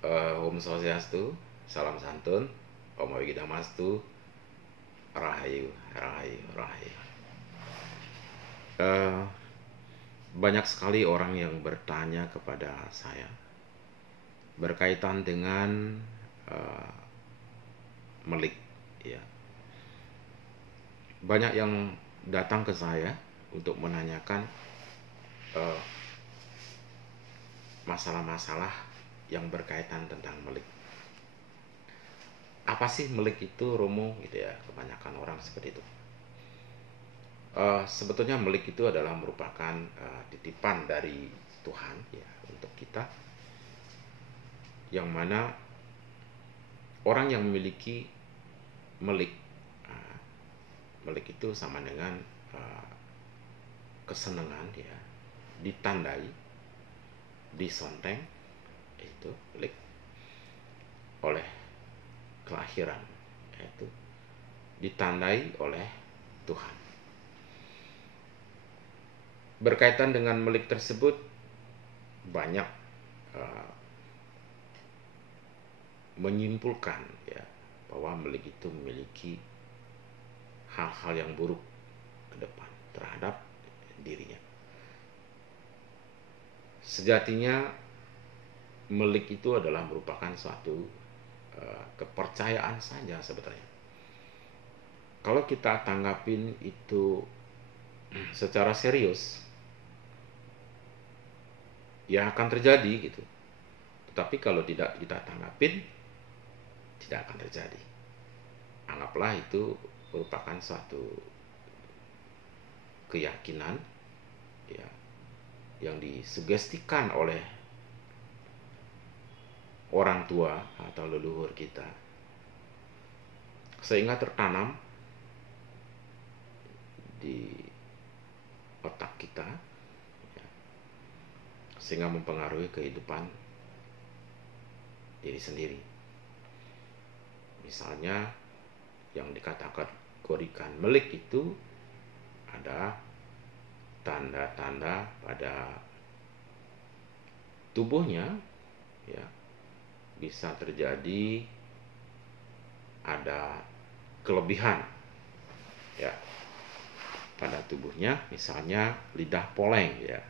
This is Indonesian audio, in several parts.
Om Swastiastu, salam santun, Om Wigidamastu, Rahayu, Rahayu, Rahayu. Banyak sekali orang yang bertanya kepada saya berkaitan dengan melik, ya. Banyak yang datang ke saya untuk menanyakan masalah-masalah yang berkaitan tentang melik. Apa sih melik itu, Romo? Gitu ya, kebanyakan orang seperti itu. Sebetulnya melik itu adalah merupakan titipan dari Tuhan ya untuk kita, yang mana orang yang memiliki melik, melik itu sama dengan kesenangan ya, ditandai, disonteng, itu melik, oleh kelahiran, yaitu ditandai oleh Tuhan. Berkaitan dengan melik tersebut banyak menyimpulkan ya bahwa melik itu memiliki hal-hal yang buruk ke depan terhadap dirinya. Sejatinya melik itu adalah merupakan suatu kepercayaan saja sebetulnya. Kalau kita tanggapin itu secara serius, ya akan terjadi gitu. Tetapi kalau tidak kita tanggapin, tidak akan terjadi. Anggaplah itu merupakan suatu keyakinan ya, yang disugestikan oleh orang tua atau leluhur kita, sehingga tertanam di otak kita ya, sehingga mempengaruhi kehidupan diri sendiri. Misalnya yang dikategorikan melik itu ada tanda-tanda pada tubuhnya ya, bisa terjadi ada kelebihan ya pada tubuhnya, misalnya lidah poleng ya.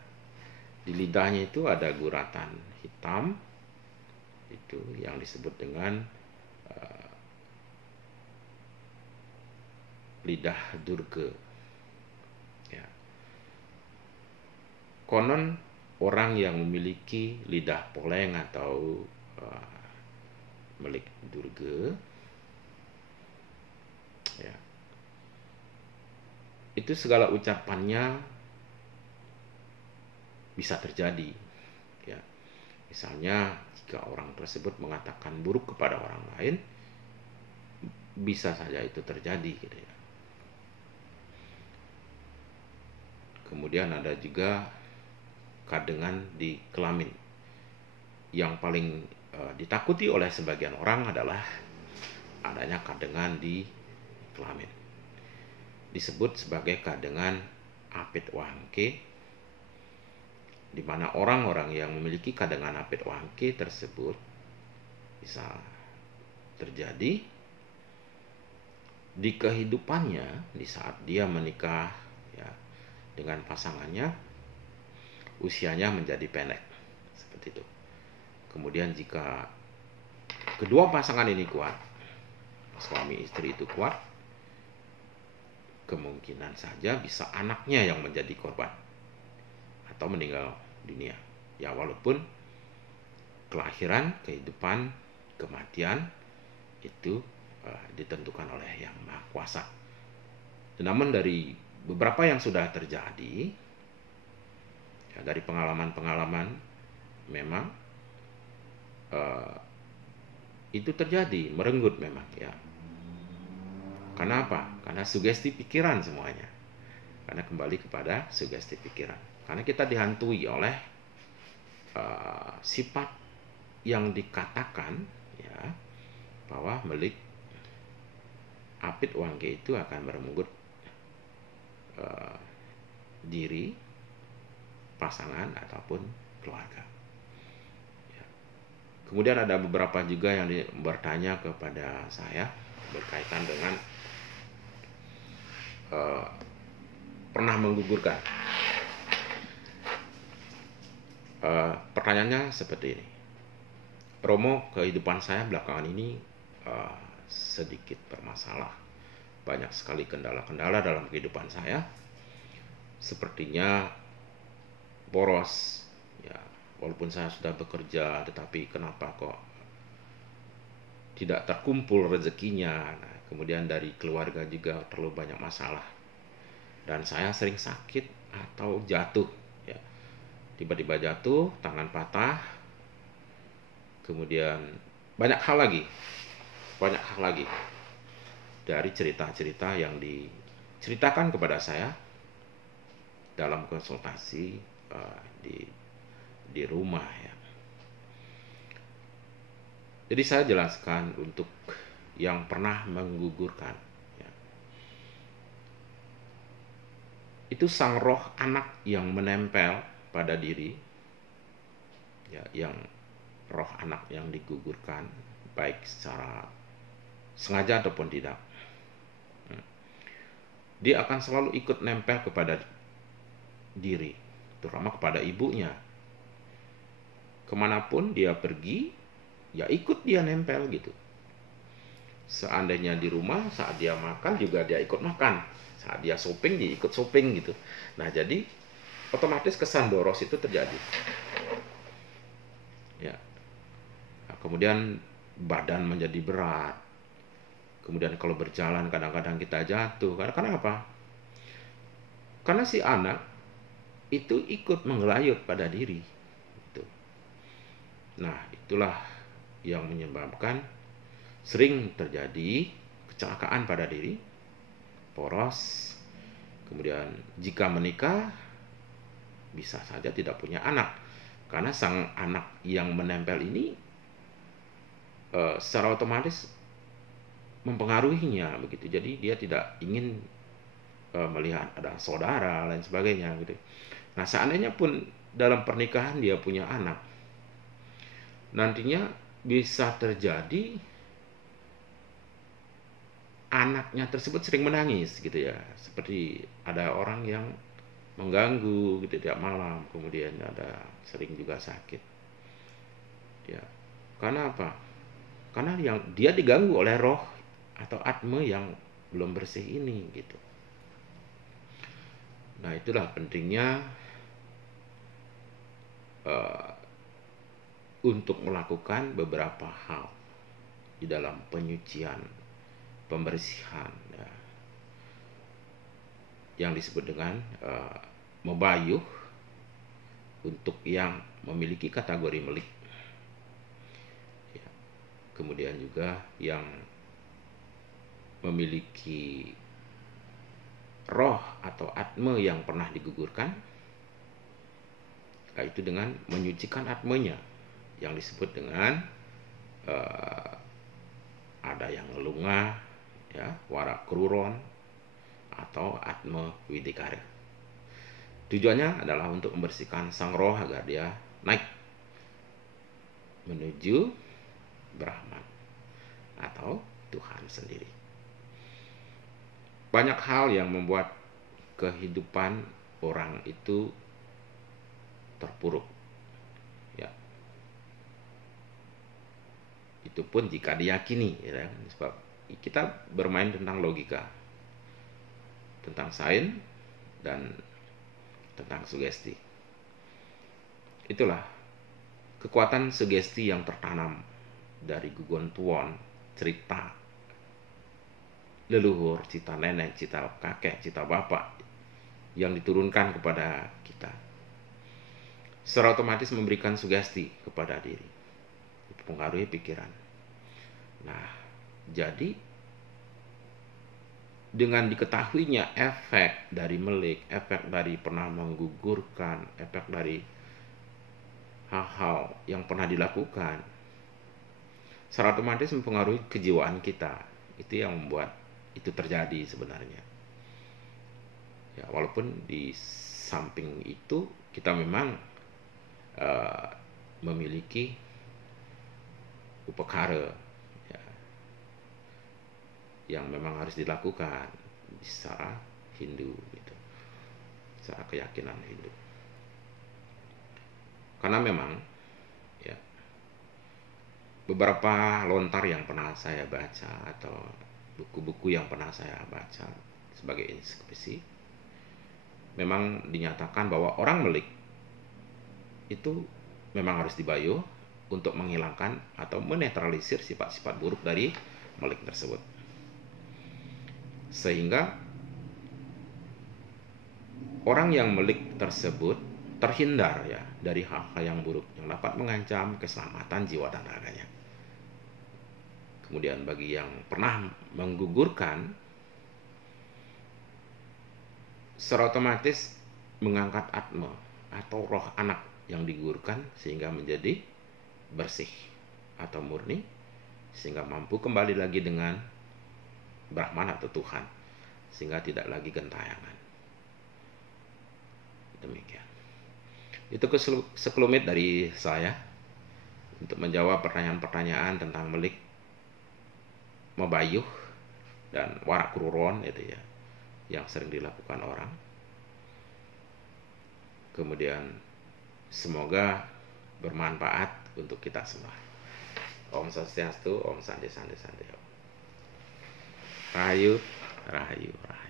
Di lidahnya itu ada guratan hitam, itu yang disebut dengan lidah durga ya. Konon orang yang memiliki lidah poleng atau melik durga ya, itu segala ucapannya bisa terjadi ya. Misalnya jika orang tersebut mengatakan buruk kepada orang lain, bisa saja itu terjadi gitu ya. Kemudian ada juga kadengan di kelamin. Yang paling ditakuti oleh sebagian orang adalah adanya kadengan di kelamin. Disebut sebagai kadengan apit wangke, di mana orang-orang yang memiliki kadengan apit wangke tersebut bisa terjadi di kehidupannya di saat dia menikah ya dengan pasangannya, usianya menjadi pendek seperti itu. Kemudian jika kedua pasangan ini kuat, suami istri itu kuat, kemungkinan saja bisa anaknya yang menjadi korban atau meninggal dunia ya, walaupun kelahiran, kehidupan, kematian itu ditentukan oleh Yang Maha Kuasa. Namun dari beberapa yang sudah terjadi ya, dari pengalaman-pengalaman memang itu terjadi, merenggut memang ya. Karena apa? Karena sugesti pikiran semuanya. Karena kembali kepada sugesti pikiran. Karena kita dihantui oleh sifat yang dikatakan ya bahwa melik apit wangke itu akan merenggut diri, pasangan ataupun keluarga. Ya. Kemudian ada beberapa juga yang bertanya kepada saya berkaitan dengan pernah menggugurkan. Pertanyaannya seperti ini. Romo, kehidupan saya belakangan ini sedikit bermasalah. Banyak sekali kendala-kendala dalam kehidupan saya. Sepertinya boros. Ya, walaupun saya sudah bekerja, tetapi kenapa kok tidak terkumpul rezekinya. Nah, kemudian dari keluarga juga terlalu banyak masalah. Dan saya sering sakit atau jatuh. Ya, tiba-tiba jatuh, tangan patah. Kemudian banyak hal lagi dari cerita-cerita yang diceritakan kepada saya dalam konsultasi di rumah ya. Jadi saya jelaskan untuk yang pernah menggugurkan ya. Itu sang roh anak yang menempel pada diri ya, yang roh anak yang digugurkan baik secara sengaja ataupun tidak, dia akan selalu ikut nempel kepada diri, terutama kepada ibunya. Kemanapun dia pergi, ya ikut dia nempel gitu. Seandainya di rumah, saat dia makan juga dia ikut makan. Saat dia shopping, dia ikut shopping gitu. Nah, jadi otomatis kesan boros itu terjadi. Ya. Nah, kemudian badan menjadi berat. Kemudian kalau berjalan kadang-kadang kita jatuh. Karena apa? Karena si anak itu ikut menggelayut pada diri. Gitu. Nah, itulah yang menyebabkan sering terjadi kecelakaan pada diri, poros. Kemudian jika menikah, bisa saja tidak punya anak. Karena sang anak yang menempel ini secara otomatis mempengaruhinya begitu. Jadi dia tidak ingin melihat ada saudara lain sebagainya gitu. Nah, seandainya pun dalam pernikahan dia punya anak, nantinya bisa terjadi anaknya tersebut sering menangis gitu ya. Seperti ada orang yang mengganggu gitu tiap malam, kemudian ada sering juga sakit. Ya. Karena apa? Karena yang dia diganggu oleh roh atau atme yang belum bersih ini gitu. Nah, itulah pentingnya untuk melakukan beberapa hal di dalam penyucian, pembersihan ya, yang disebut dengan mebayuh untuk yang memiliki kategori melik ya. Kemudian juga yang memiliki roh atau atme yang pernah digugurkan, yaitu dengan menyucikan atmenya yang disebut dengan ada yang ngelunga ya, warak kruron atau atme widikara. Tujuannya adalah untuk membersihkan sang roh agar dia naik menuju Brahman atau Tuhan sendiri. Banyak hal yang membuat kehidupan orang itu terpuruk ya. Itu pun jika diyakini ya, sebab kita bermain tentang logika, tentang sains dan tentang sugesti. Itulah kekuatan sugesti yang tertanam dari gugon tuon, cerita leluhur, cita nenek, cita kakek, cita bapak yang diturunkan kepada kita. Secara otomatis memberikan sugesti kepada diri, mempengaruhi pikiran. Nah, jadi dengan diketahuinya efek dari melik, efek dari pernah menggugurkan, efek dari hal-hal yang pernah dilakukan, secara otomatis mempengaruhi kejiwaan kita. Itu yang membuat itu terjadi sebenarnya ya. Walaupun di samping itu kita memang memiliki upekara, ya, yang memang harus dilakukan secara Hindu gitu, secara keyakinan Hindu. Karena memang ya beberapa lontar yang pernah saya baca atau buku-buku yang pernah saya baca sebagai inskripsi, memang dinyatakan bahwa orang Melik itu memang harus dibayuh untuk menghilangkan atau menetralisir sifat-sifat buruk dari Melik tersebut. Sehingga orang yang Melik tersebut terhindar ya dari hal-hal yang buruk yang dapat mengancam keselamatan jiwa dan raganya. Kemudian bagi yang pernah menggugurkan, secara otomatis mengangkat atma atau roh anak yang digugurkan sehingga menjadi bersih atau murni, sehingga mampu kembali lagi dengan Brahman atau Tuhan, sehingga tidak lagi gentayangan. Demikian. Itu sekelumit dari saya untuk menjawab pertanyaan-pertanyaan tentang Melik, Mabayuh, dan Warak Kruron itu ya, yang sering dilakukan orang. Kemudian semoga bermanfaat untuk kita semua. Om Swastiastu, Om Santi Santi Santi. Rahayu, Rahayu, Rahayu.